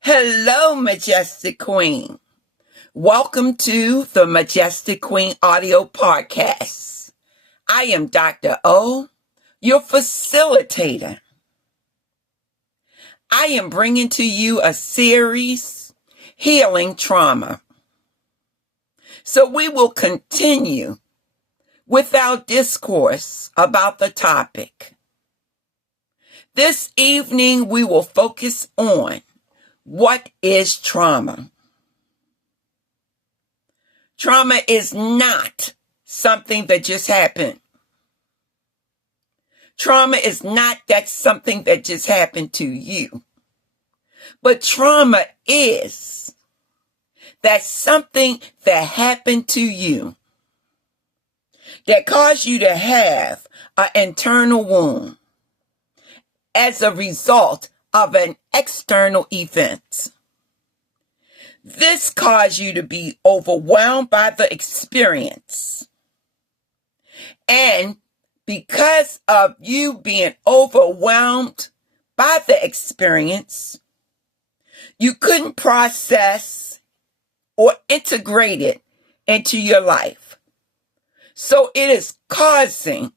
Hello, Majestic Queen. Welcome to the Majestic Queen audio podcast. I am Dr. O, your facilitator. I am bringing to you a series, Healing Trauma. So we will continue with our discourse about the topic. This evening, we will focus on what is trauma. Trauma is not something that just happened. Trauma is not that something that just happened to you. But trauma is that something that happened to you that caused you to have an internal wound as a result of an external event. This caused you to be overwhelmed by the experience. And because of you being overwhelmed by the experience, you couldn't process or integrate it into your life. So it is causing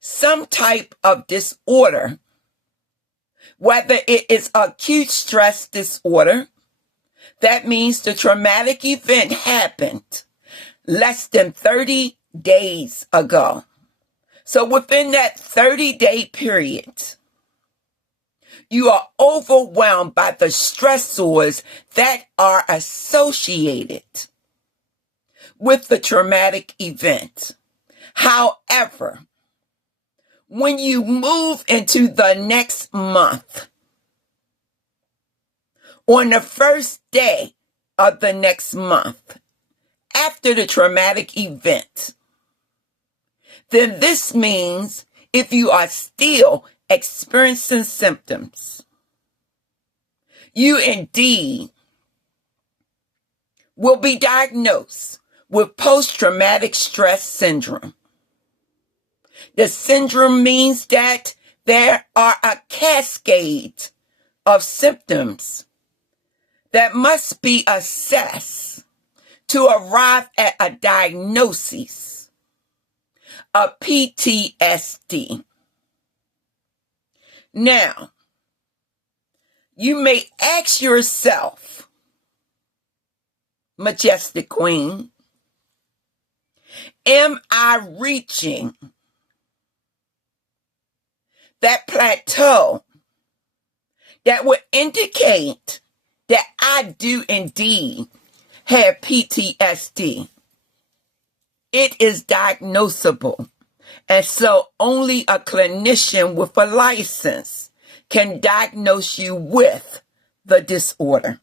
some type of disorder, whether it is acute stress disorder. That means the traumatic event happened less than 30 days ago. So within that 30-day period, you are overwhelmed by the stressors that are associated with the traumatic event. However, when you move into the next month, on the first day of the next month, after the traumatic event, then this means if you are still experiencing symptoms, you indeed will be diagnosed with post-traumatic stress syndrome. The syndrome means that there are a cascade of symptoms that must be assessed to arrive at a diagnosis of PTSD. Now, you may ask yourself, Majestic Queen, am I reaching that plateau that would indicate that I do indeed have PTSD? It is diagnosable, and so only a clinician with a license can diagnose you with the disorder.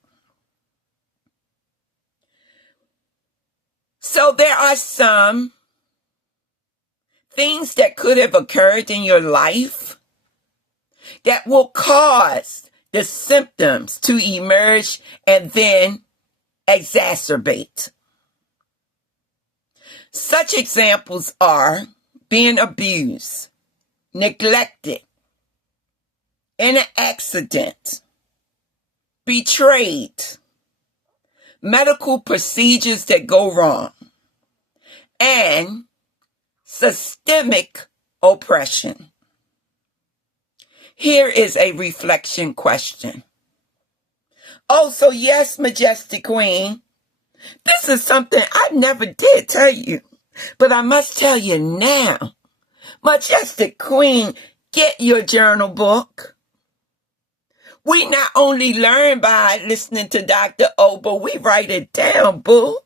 So there are some things that could have occurred in your life that will cause the symptoms to emerge and then exacerbate. Such examples are being abused, neglected, in an accident, betrayed, medical procedures that go wrong, and systemic oppression. Here is a reflection question. Oh, so yes, Majestic Queen, this is something I never did tell you, but I must tell you now. Majestic Queen, get your journal book. We not only learn by listening to Dr. O, but we write it down, boo.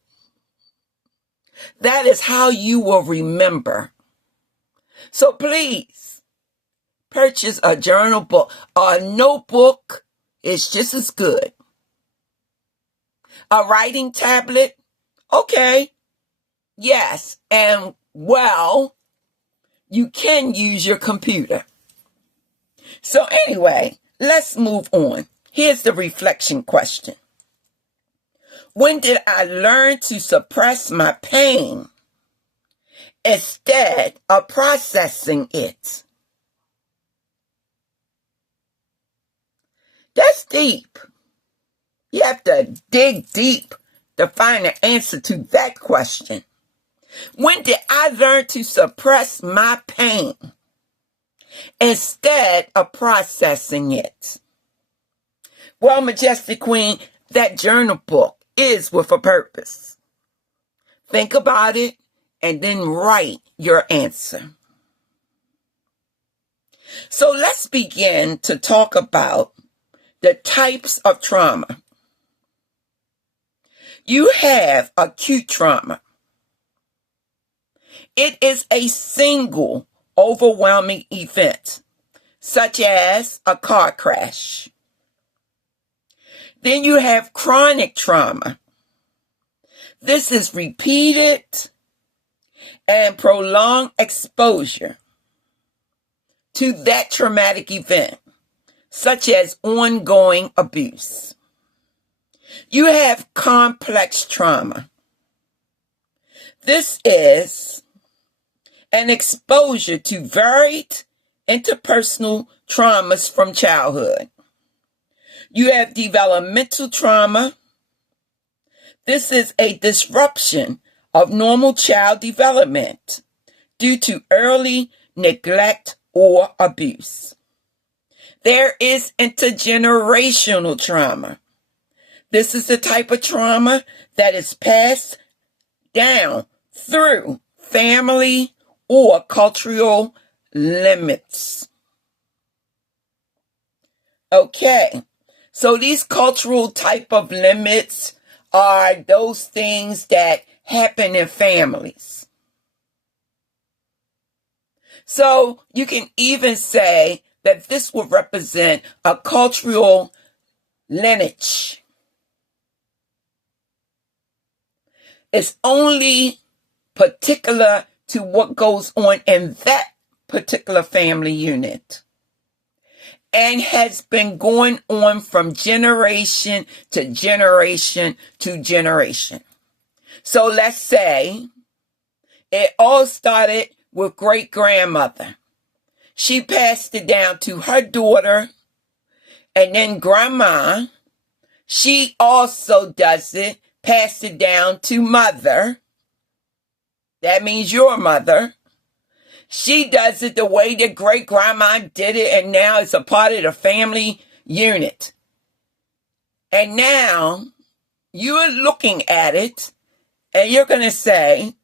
That is how you will remember. So please, purchase a journal book. A notebook is just as good. A writing tablet, okay, yes, and well, you can use your computer. So anyway, let's move on. Here's the reflection question. When did I learn to suppress my pain instead of processing it? That's deep. You have to dig deep to find the answer to that question. When did I learn to suppress my pain instead of processing it? Well, Majestic Queen, that journal book is with a purpose. Think about it and then write your answer. So let's begin to talk about the types of trauma. You have acute trauma. It is a single overwhelming event, such as a car crash. Then you have chronic trauma. This is repeated and prolonged exposure to that traumatic event, such as ongoing abuse. You have complex trauma. This is an exposure to varied interpersonal traumas from childhood. You have developmental trauma. This is a disruption of normal child development due to early neglect or abuse. There is intergenerational trauma. This is the type of trauma that is passed down through family or cultural limits. Okay, so these cultural type of limits are those things that happen in families. So you can even say that this would represent a cultural lineage. It's only particular to what goes on in that particular family unit and has been going on from generation to generation to generation. So let's say it all started with great-grandmother. She passed it down to her daughter, and then grandma. She also does it, passed it down to mother. That means your mother. She does it the way that great-grandma did it, and now it's a part of the family unit. And now you're looking at it, and you're going to say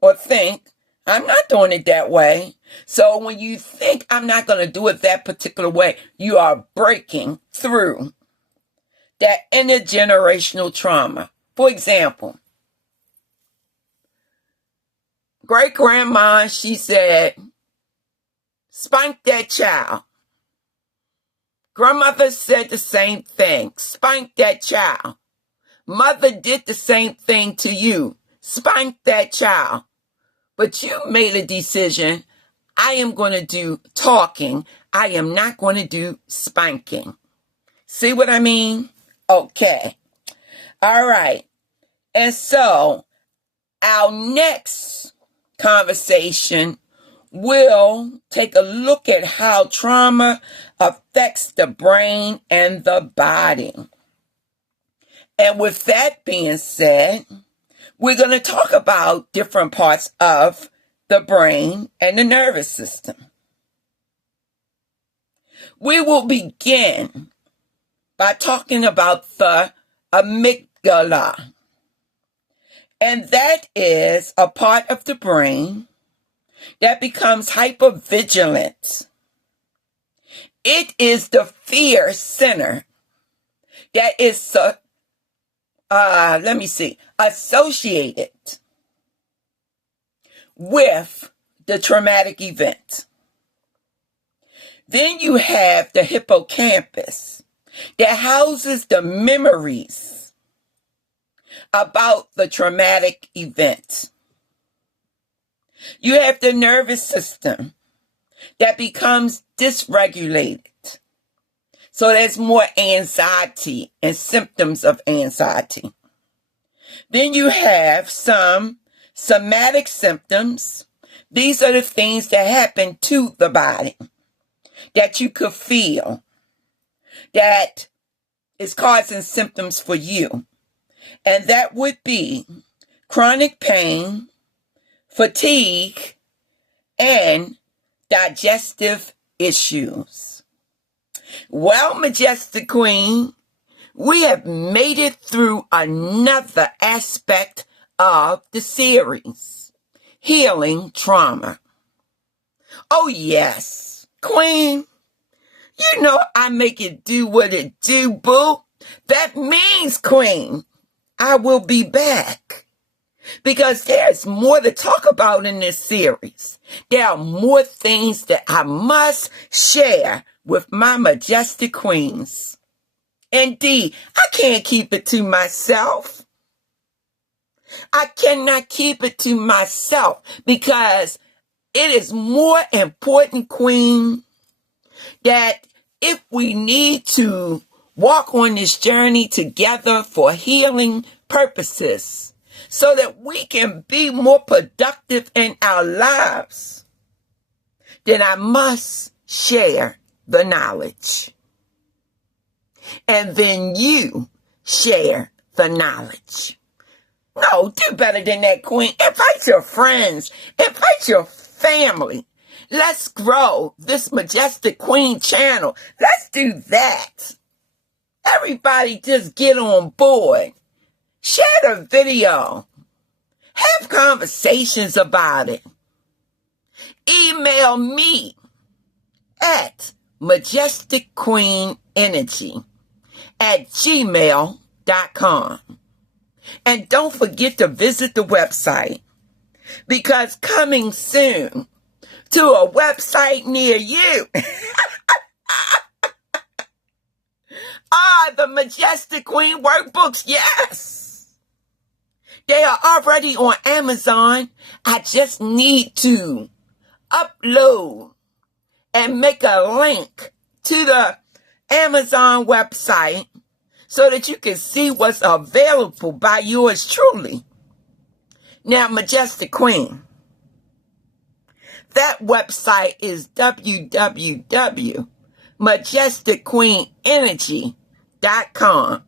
or think, I'm not doing it that way. So when you think I'm not going to do it that particular way, you are breaking through that intergenerational trauma. For example, great-grandma, she said, spank that child. Grandmother said the same thing. Spank that child. Mother did the same thing to you. Spank that child. But you made a decision. I am going to do talking. I am not going to do spanking. See what I mean? Okay. All right. And so our next conversation will take a look at how trauma affects the brain and the body. And with that being said, we're going to talk about different parts of the brain and the nervous system. We will begin by talking about the amygdala. And that is a part of the brain that becomes hypervigilant. It is the fear center that is associated with the traumatic event. Then you have the hippocampus that houses the memories about the traumatic event. You have the nervous system that becomes dysregulated. So there's more anxiety and symptoms of anxiety. Then you have some somatic symptoms. These are the things that happen to the body that you could feel, that is causing symptoms for you. And that would be chronic pain, fatigue, and digestive issues. Well, Majestic Queen, we have made it through another aspect of the series, Healing Trauma. Oh, yes, Queen, you know I make it do what it do, boo. That means, Queen, I will be back. Because there's more to talk about in this series. There are more things that I must share with my Majestic Queens. Indeed, I can't keep it to myself. I cannot keep it to myself because it is more important, Queen, that if we need to walk on this journey together for healing purposes, so that we can be more productive in our lives, then I must share the knowledge. And then you share the knowledge. No, do better than that, Queen. Invite your friends. Invite your family. Let's grow this Majestic Queen channel. Let's do that. Everybody just get on board. Share the video. Have conversations about it. Email me at majesticqueenenergy@gmail.com. And don't forget to visit the website, because coming soon to a website near you are the Majestic Queen workbooks. Yes. They are already on Amazon. I just need to upload and make a link to the Amazon website so that you can see what's available by yours truly. Now, Majestic Queen, that website is www.majesticqueenenergy.com.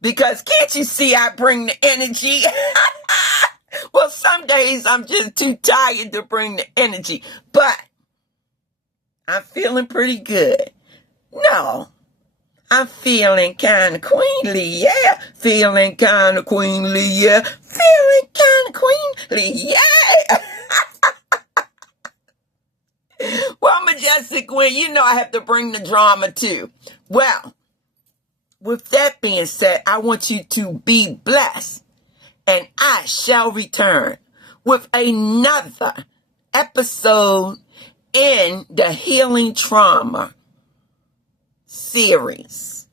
Because can't you see I bring the energy? Well, some days I'm just too tired to bring the energy. But I'm feeling pretty good. No, I'm feeling kind of queenly, yeah. Feeling kind of queenly, yeah. Feeling kind of queenly, yeah. Well, Majestic Queen, you know I have to bring the drama too. Well, with that being said, I want you to be blessed, and I shall return with another episode in the Healing Trauma series.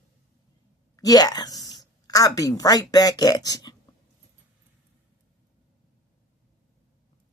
Yes, I'll be right back at you.